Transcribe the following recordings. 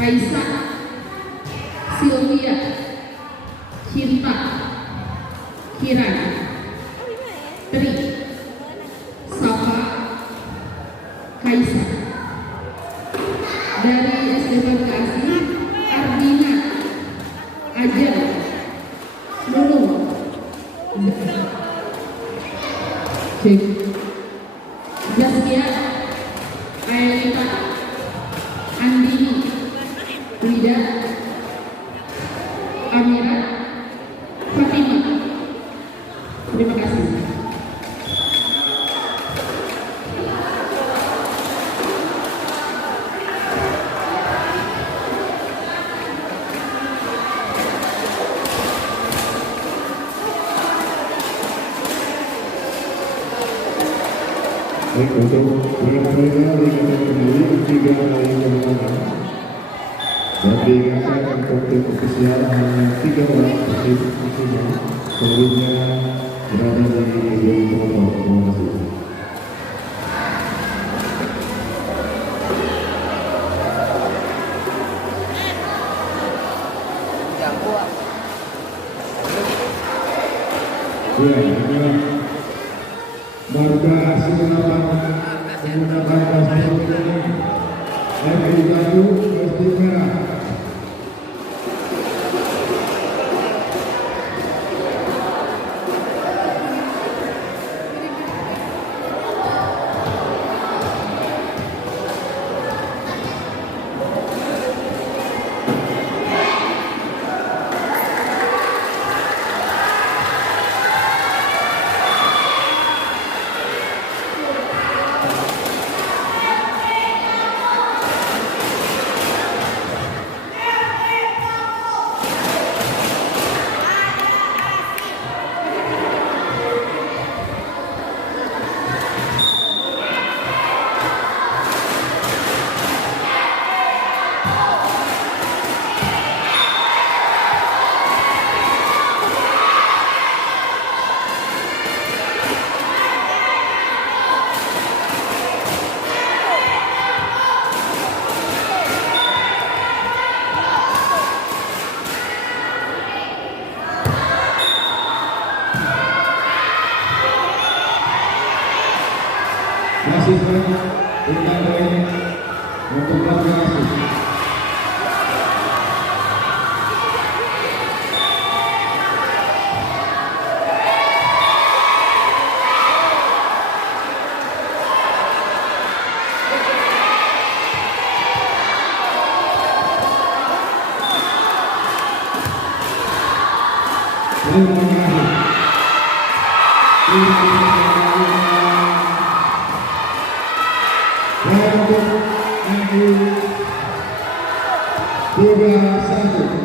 Raisa, Sylvia, Cinta, Kiran, Tri, Safa, Kaisa. Dari SD Bekasi, Ardina, Ajar, Nurul, Zaskia, Aelita, Andini, Lida, Amira, Fatima. Terima kasih. Baik, untuk berapa-berapa dikatakan kembali 3 kali kemenangan dan diingatkan untuk tim ofisial hanya 3 orang persib maksimal, seluruhnya berada di gedung motor. Terima kasih. Marga Singapan menggunakan plastik kuning, RI Batu plastik merah. Masih banyak bintang lain untuk berkreasi. Terima kasih. Untuk MU 3-1.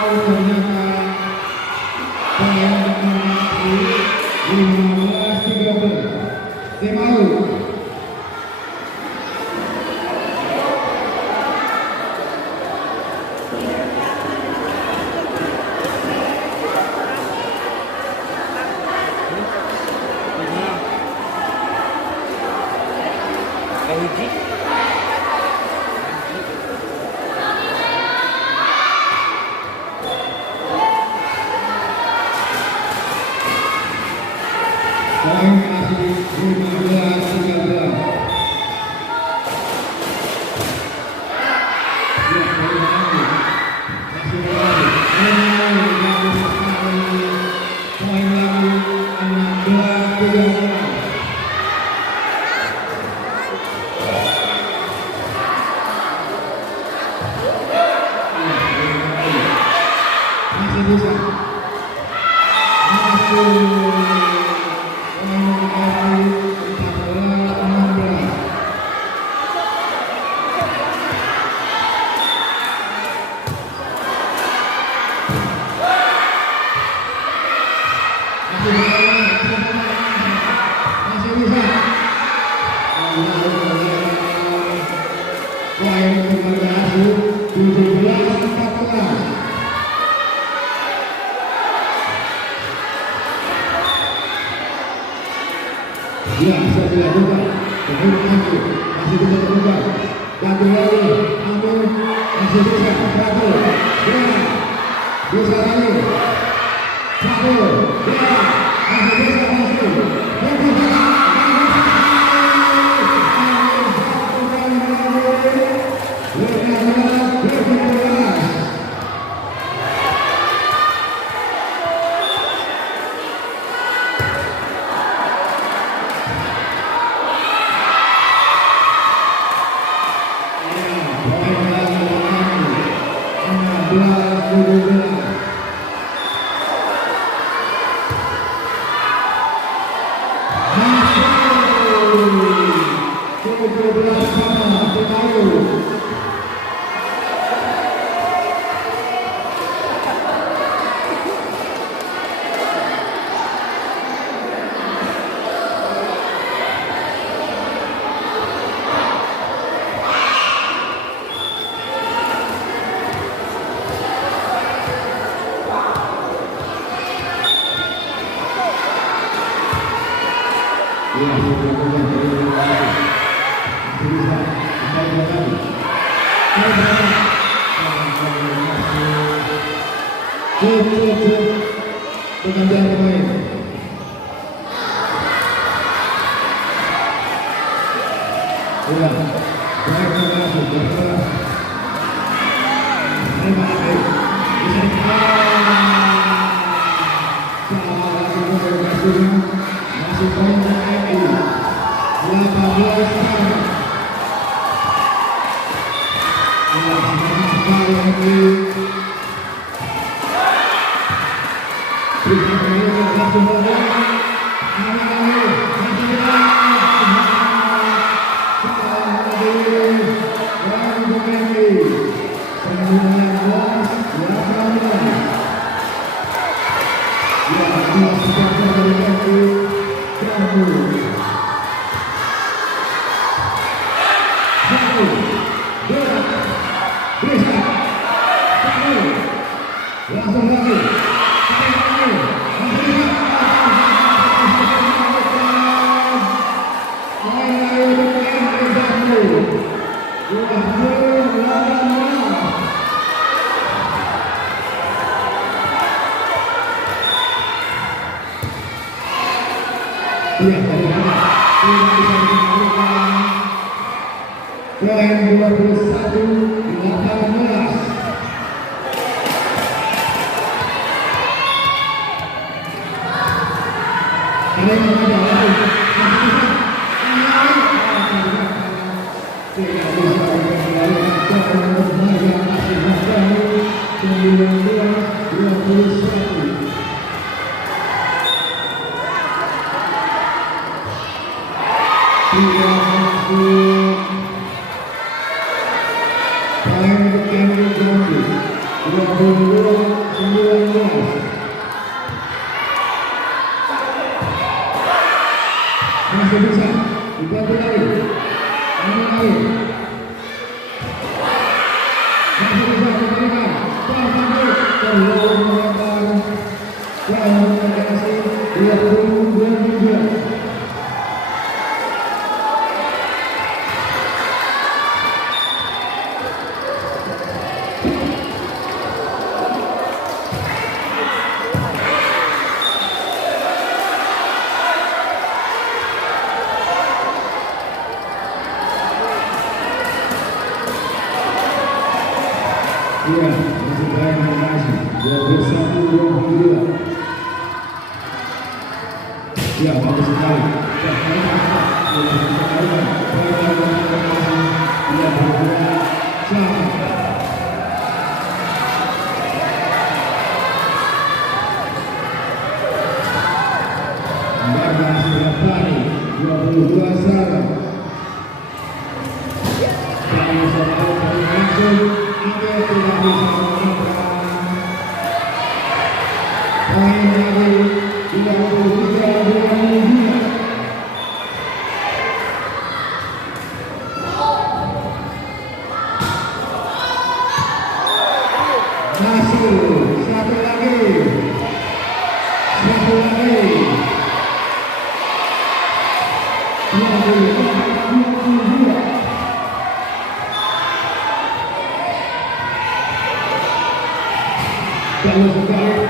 ternyata poin menang 15-13. Temalu. Poin masih 15-13. Poin lagi 16-13. Masih bisa. Masih bisa. Poin berhasil 17-14. Ya, bisa dilakukan. Masih bisa dilakukan. Satu lagi, ambil masih bisa. Satu, dua, bisa lagi. Satu, dua, masih bisa masuk. Pergantian pemain. Sudah, baik berhasil, berhasil. Terima kasih. Bisa salah lagi berhasilnya. Masih poin TNI 18-15. Langsung lagi. Poin 21-18. Ada yang ada lagi. Tidak bisa dikembalikan ke nomor yang masih berjalan 19-21. Tidak masuk. Poin untuk Kevin Jambi 22 masih bisa dibantu lagi, masih lagi, masih bisa diberikan, terlalu melebar, terlalu kasih 22. Iya, masih baik, terima kasih. 21-22. Ya, bagus sekali. Iya, berdua. Barga sudah tadi 22 sarang. Kami selalu langsung ada tidak bisa menang. Poin dari 23-22. Masuk satu lagi. Jauh sekali.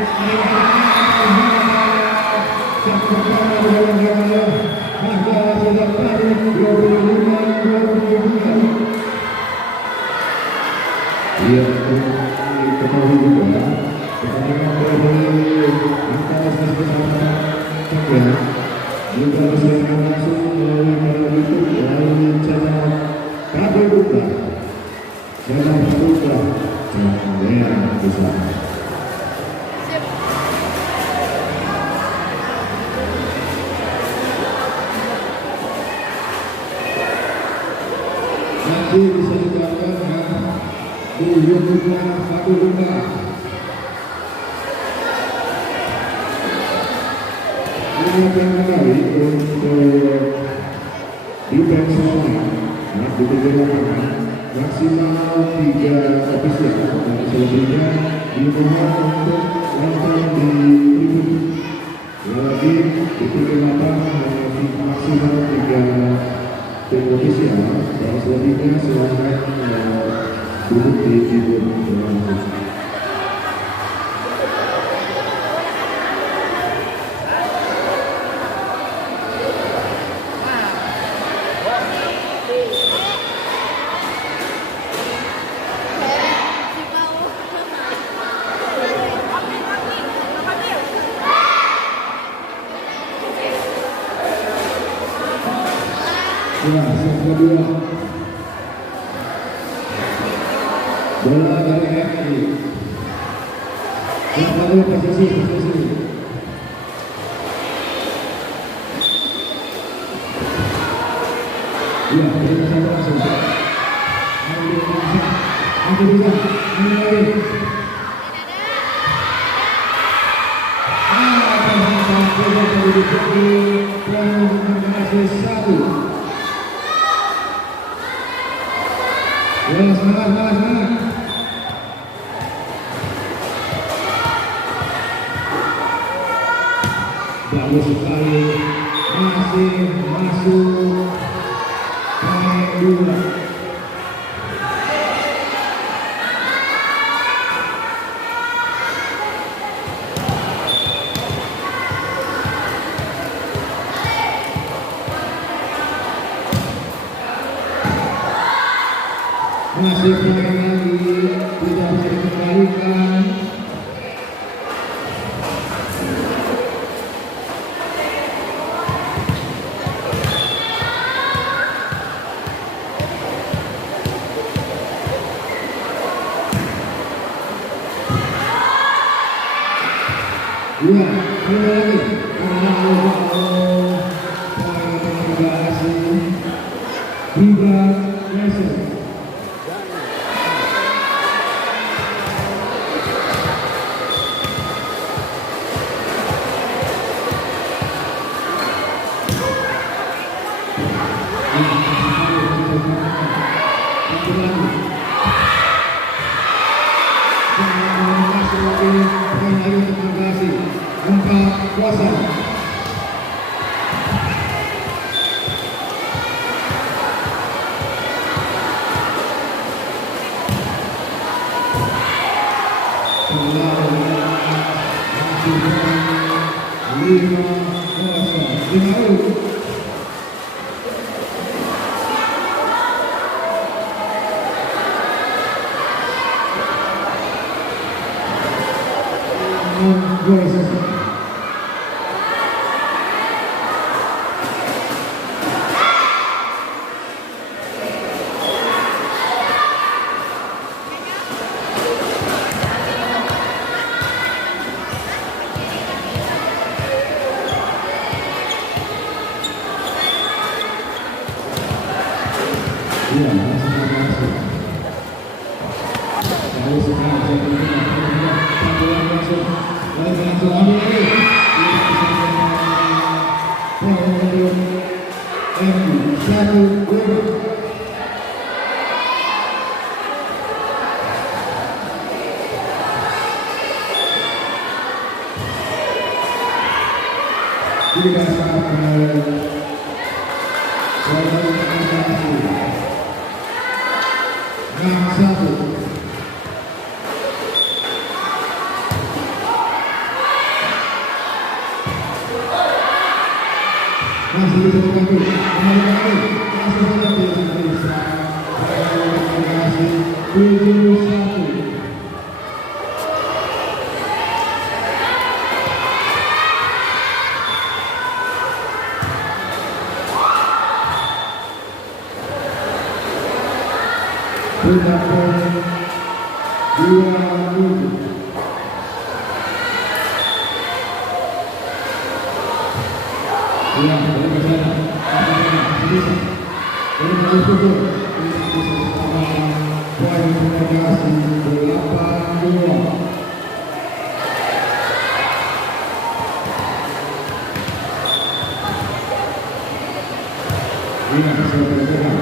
Iya, ketahui juga pertandingan dari antara bersama ya juga siaran langsung melalui kanal YouTube melalui channel Kabel Buka, channel Buka, channel bersama. Nanti bisa ditonton ya di YouTube-nya Kabel Buka. Kembali untuk defense line di bagian lapangan maksimal 3 ofisial dan selebihnya dimohon untuk nonton di tribun. Lagi di bagian lapangan hanya maksimal 3 tim ofisial dan selebihnya silakan duduk di tribun. Ya, set kedua. Bola dari Eki. Set kedua posisi. Ya, kita satu langsung. Ambil bisa. Mulai. Satu. Ya, semangat. Bagus sekali. Masih masuk. Poin 2. Masih poin lagi, tidak bisa dikembalikan. Dua, sekali lagi. Poin terima Viva Messi. kuasa. Iya, masuk. Lalu sekarang saya masuk. Langsung ambil lagi. Satu gol. Tidak sampai. Satu. Masih bisa dibantu. Masih bisa. 7-1. Sudah poin 27. Ya, dari sana. Bisa. Dari itu. Poin negasi 8-2. Ini sudah bergerak.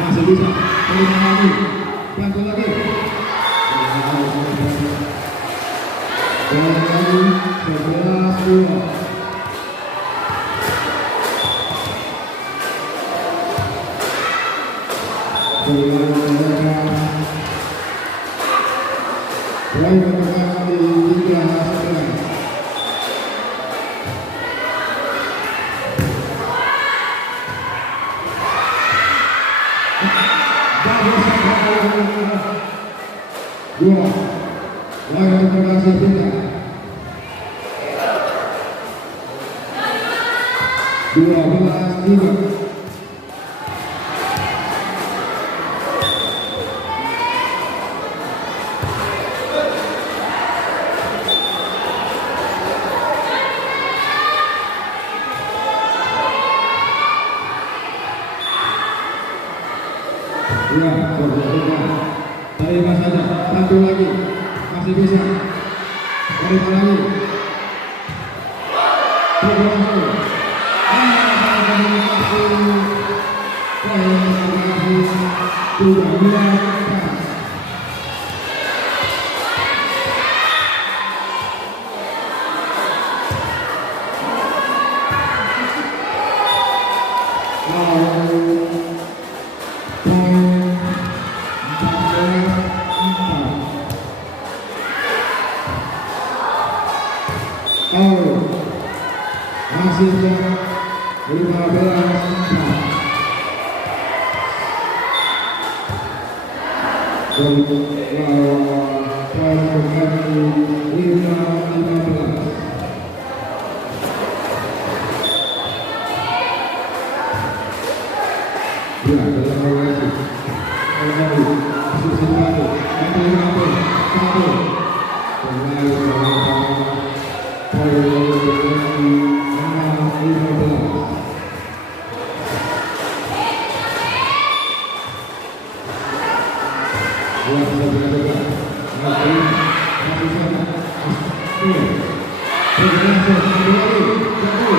Masih bisa, bantu lagi. Dan lagi 11-2. Mulai bergerak di Liga Nasional. Dua, lawan berhasil tidak. 12-3. Ya, coba. Terima saja. Satu lagi. Masih bisa. Terima lagi. Hasilnya 15-4. Untuk lawan kami 5-15. Ya, terima kasih. Terima kasih. satu. Kembali ke lapangan. Poin lagi 6-15. Buat saudara-saudara, masih sama. Bergeser kembali, satu,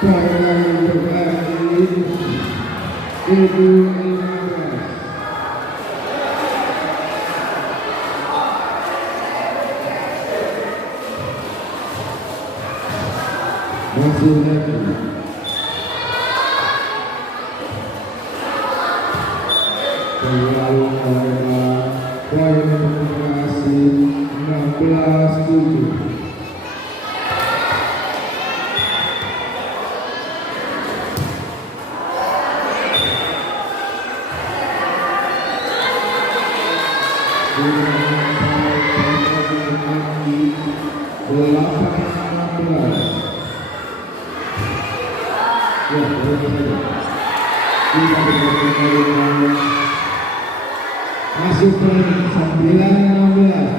poin lagi berbagi 7-15. Masih lagi. Selalu mereka poin kasih 16-7. Masuk poin 9-16.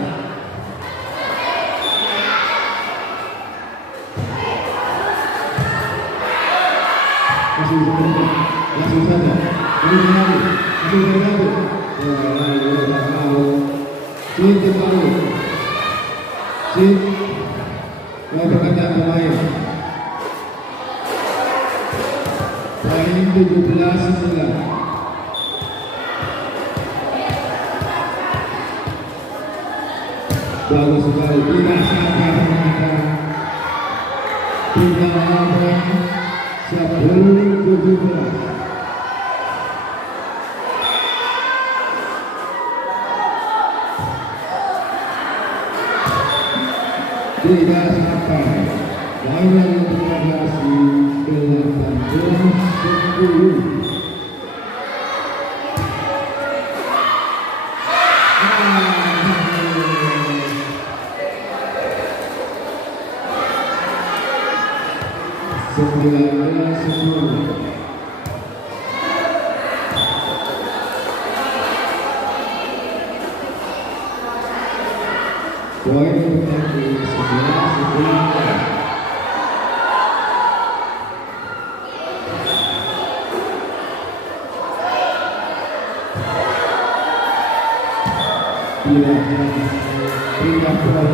Masih saja. Ini menarik. Masih baru. Kalau pekerjaan pemain. Poin 17-9. Bagus sekali, tidak sampai ternyata 10-17. Tidak sampai. Lawan integrasi 18-10. Poin bagi 11-10. Tidak poin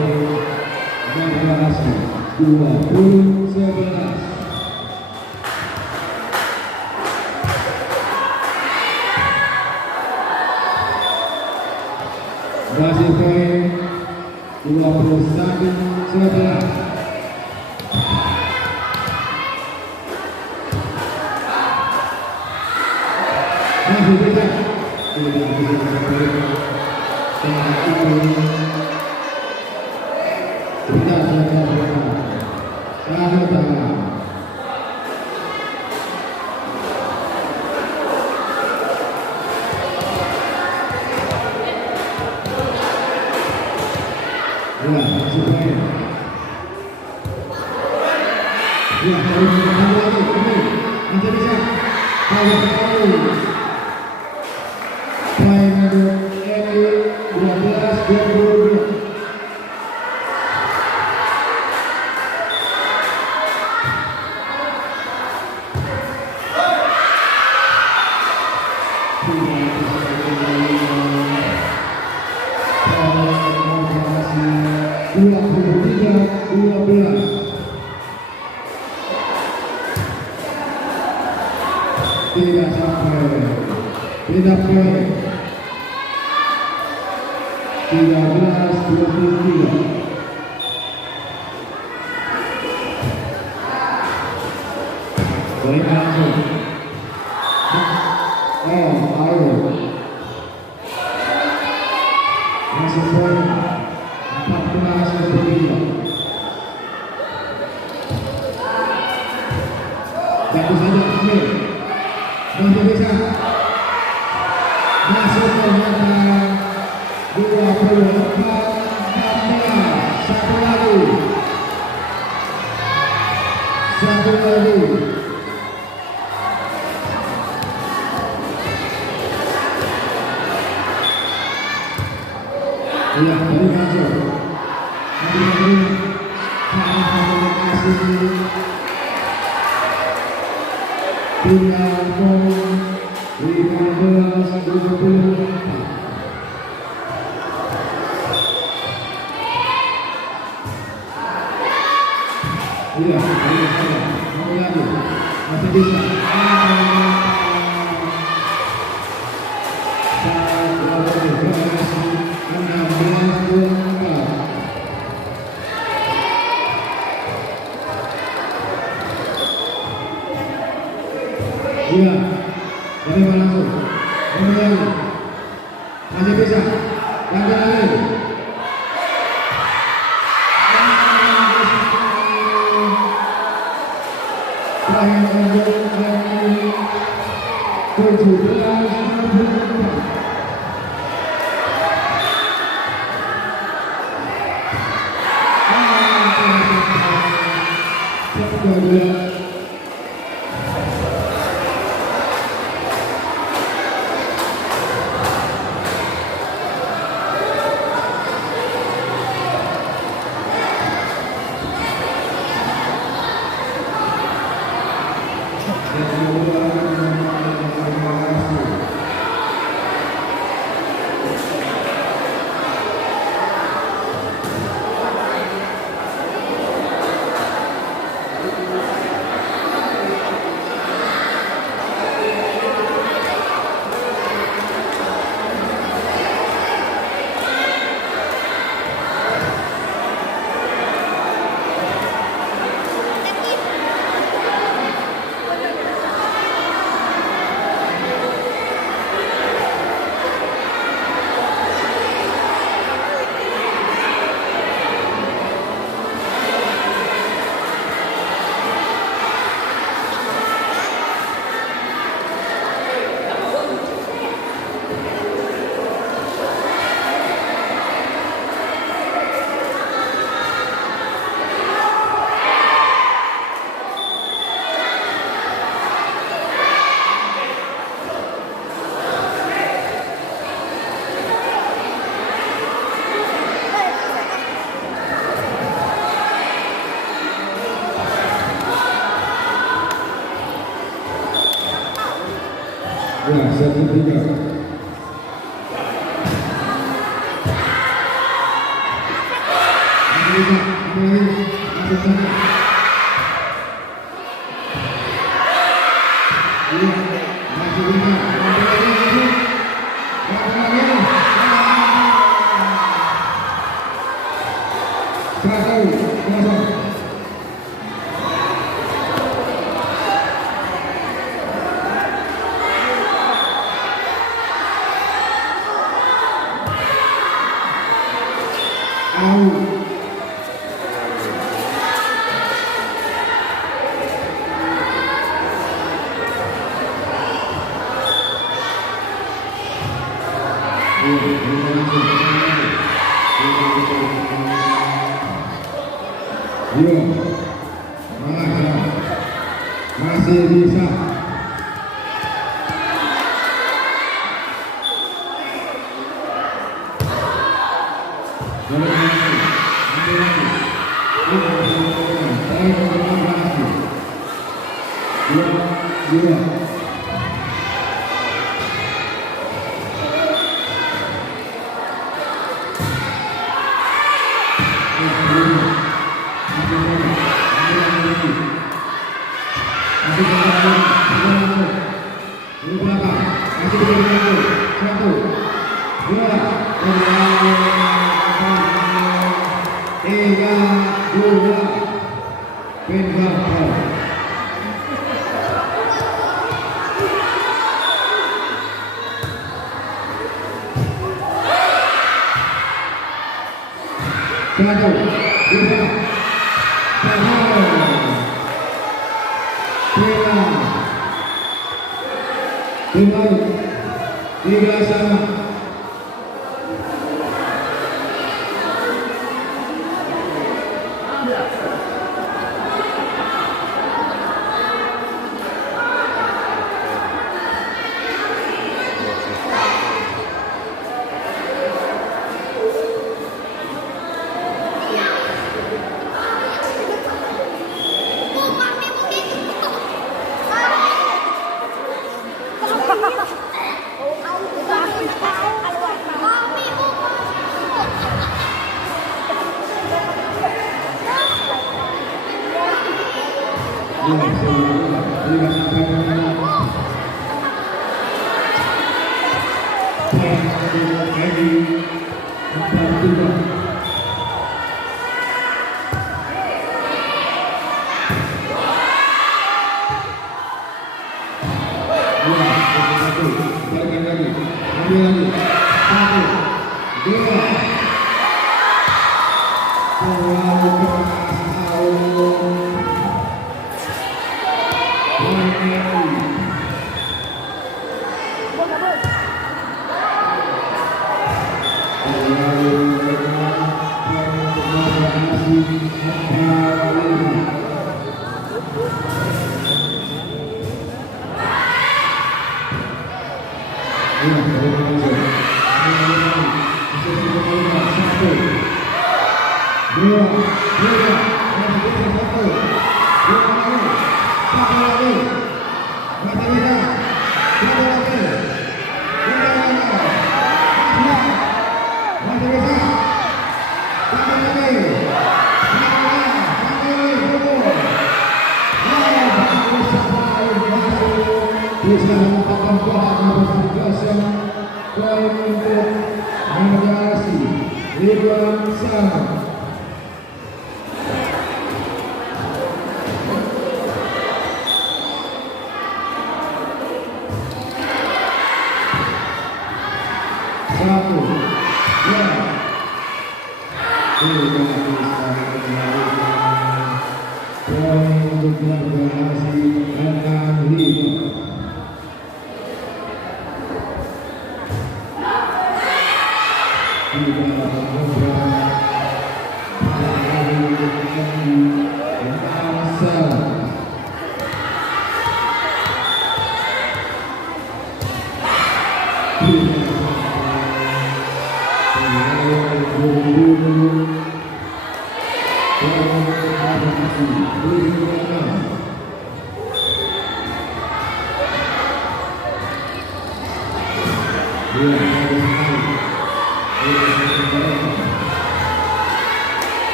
generasi 20-11. Masih poin 21-11. Masih tidak. Tidak sampai, tidak poin 13-23. Poin langsung. Ayo. Masih poin 14-23. Jatuh saja, ambil. Masih bisa. Masuk ternyata 24-16. Satu lagi. Iya, dari masuk. Hadirin terima kasih. Tinggal poin 15-24. Iya, mau lagi, masih bisa. Iya, bagaimana langsung? Kemudian masih bisa. Lagi lagi. Terakhir untuk dari 17-24. Ya, satu tiga. Masih bisa. Tiga sama. lagi. Satu, dua. Terlalu keras out. Bisa mendapatkan bahan tugasan poin untuk mediasi Ridwan Sam. Satu, dua, tiga, poin untuk mediasi enam lima.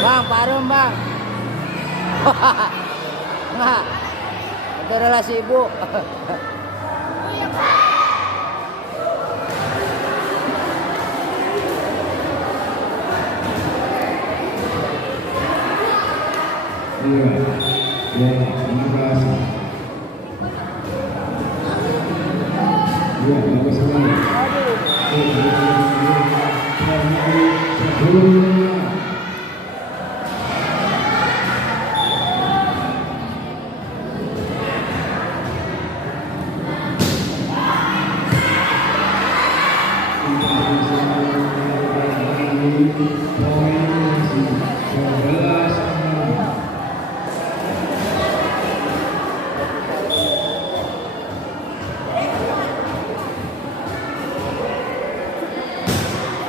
Bang, parum bang. Enggak. Itu relasi ibu. Iya, terima kasih. Iya, bagus sekali.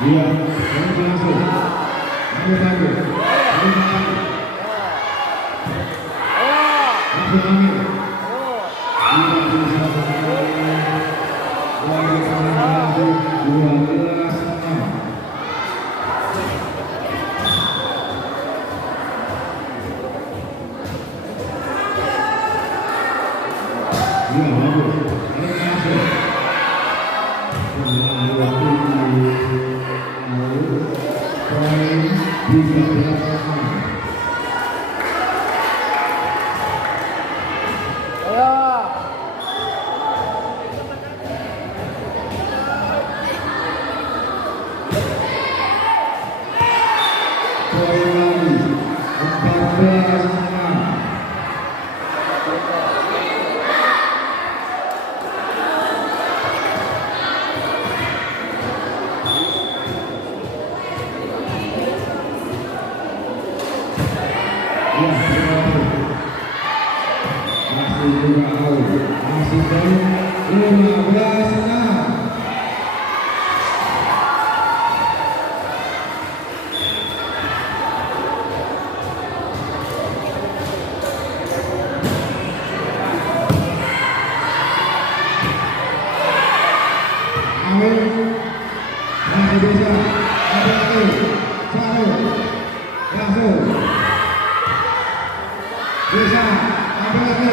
Iya, terima kasih. Terima kasih. Poin lagi 14-6. Ya, masih juga out. Masih baru 15-6. Masih bisa, satu, langsung, bisa, ambil lagi,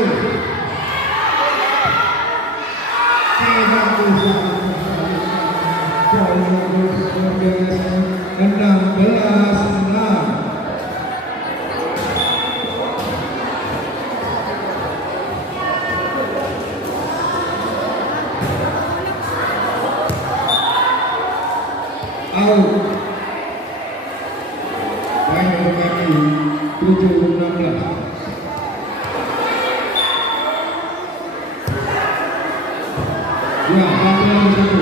tidak bisa, poin 16-6. Out. Poin untuk kami 7-16. Ya, ambil satu.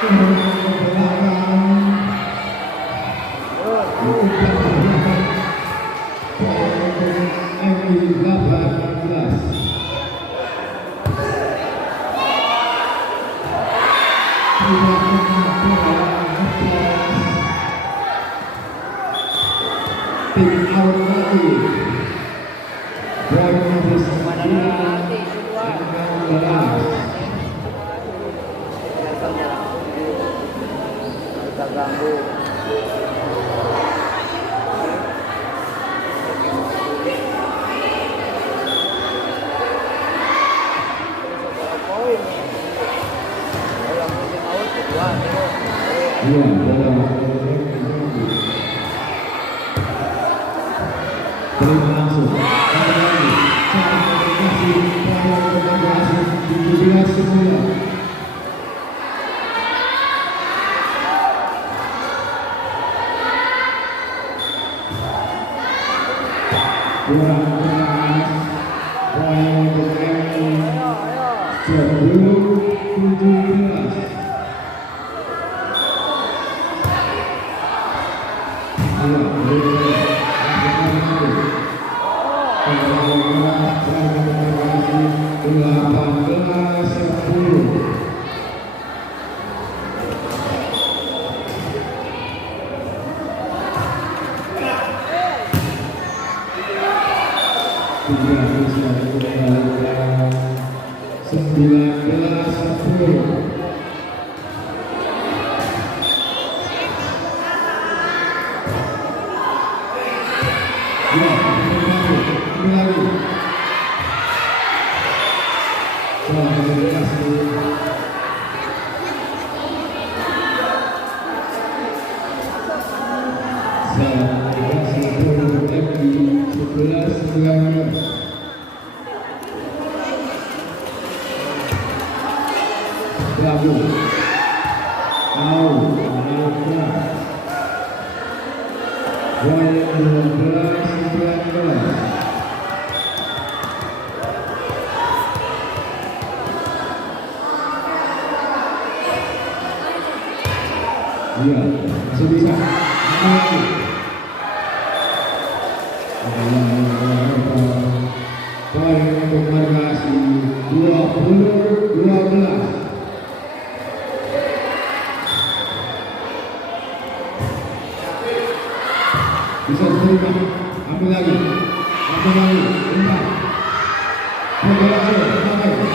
Ke belakang. Poin untuk MU 18. Tim out lagi. Poin untuk 16. Kita ganggu. Iya, terima langsung. Ada lagi. Kasih poin 17-9. Kurang keras. Poin untuk MU 10-17. Tidak bisa dikembalikan 19-10. Ya, ambil lagi. Selamat kasih. Selamat kasih untuk MU 11-19. Bravo. Mau, poin 12-19. Iya, masih bisa. Lagi. Poin untuk Margasi 20-12. Bisa terima, ambil lagi, bentar. Ambil lagi, ambil lagi.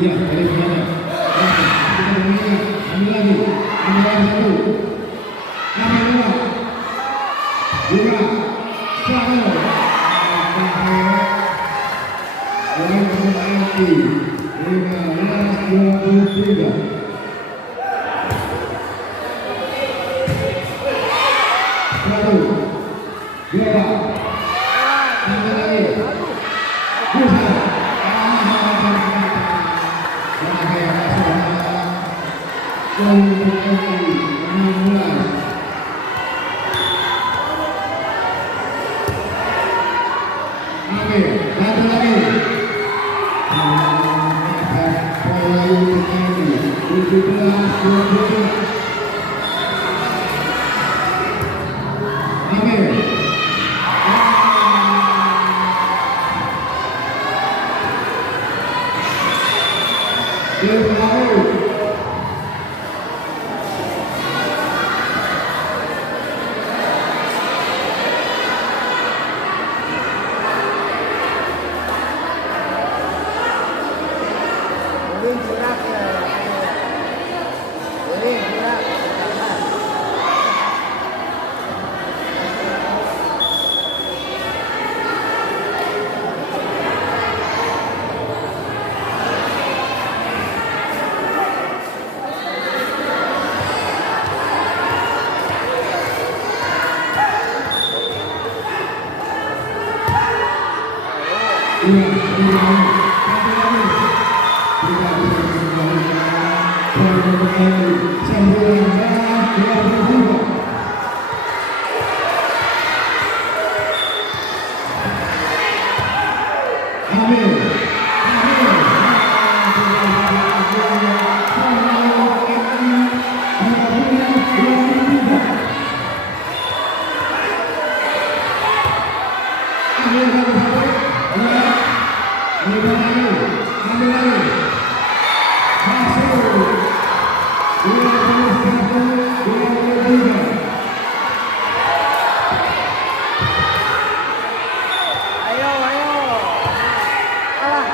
Iya, dari mana? Kita mengingat, ambil lagi satu. Ambil dua. Juga. Satu. Poin untuk AFC 15-23. Satu. Dua. Ambil lagi. Busa. Ulin gerak ya. Ulin gerak. Ayo, ayo. Alah,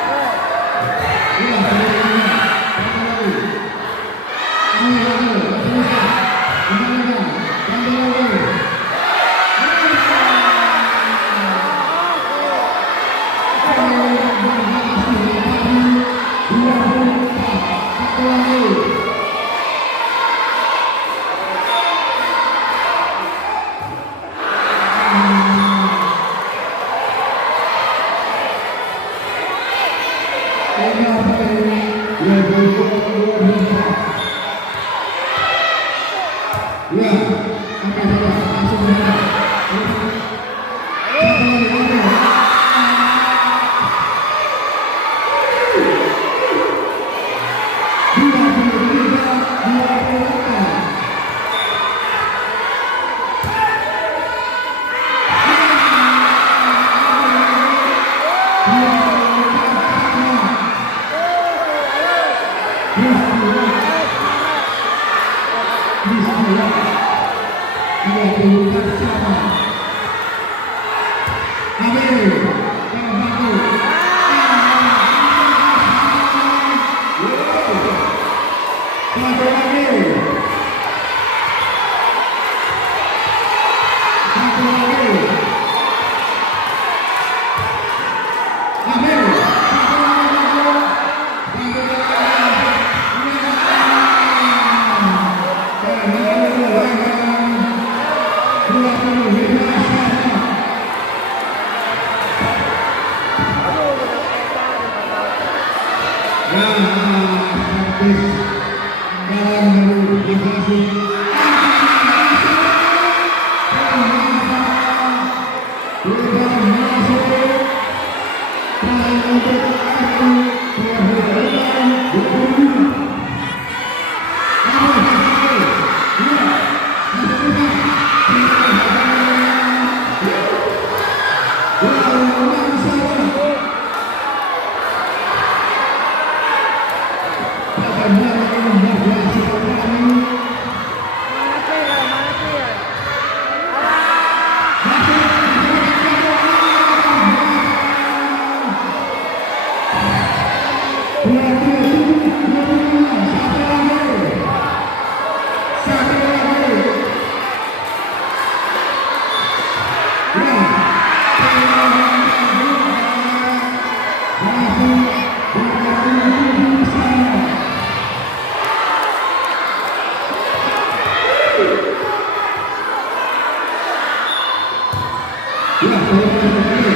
Ya, kalau kita kembali.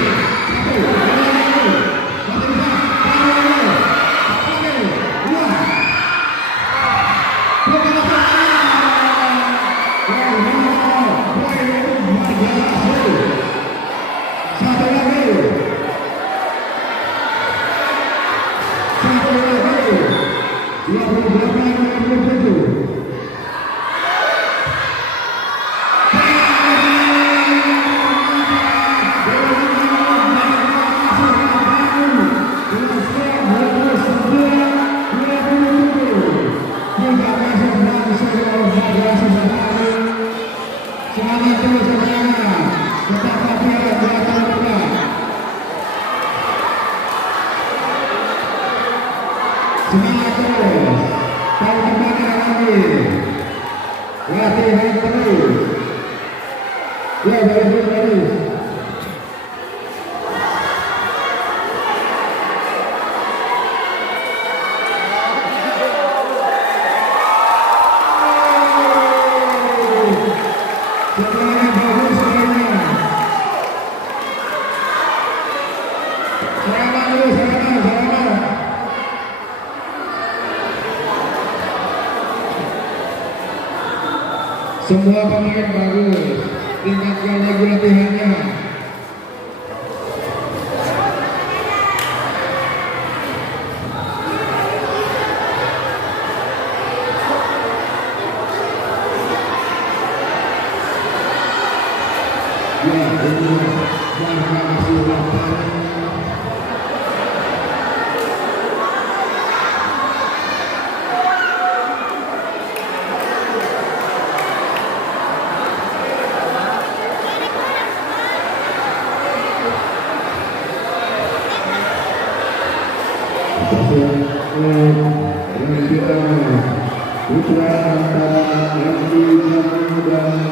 Satu, dua, satu, dua, semangat terus semangat, tetap latihan buatan terbaik. Semangat terus, tahu kemana lagi, latihan terus. Ya, bagus. Semuanya bagus semuanya. Serangan dulu, serangan. Semua pemain bagus. Tingkatkan lagi latihannya. Ya, ini warga masih lapar. Yang kita putra antara yang di dan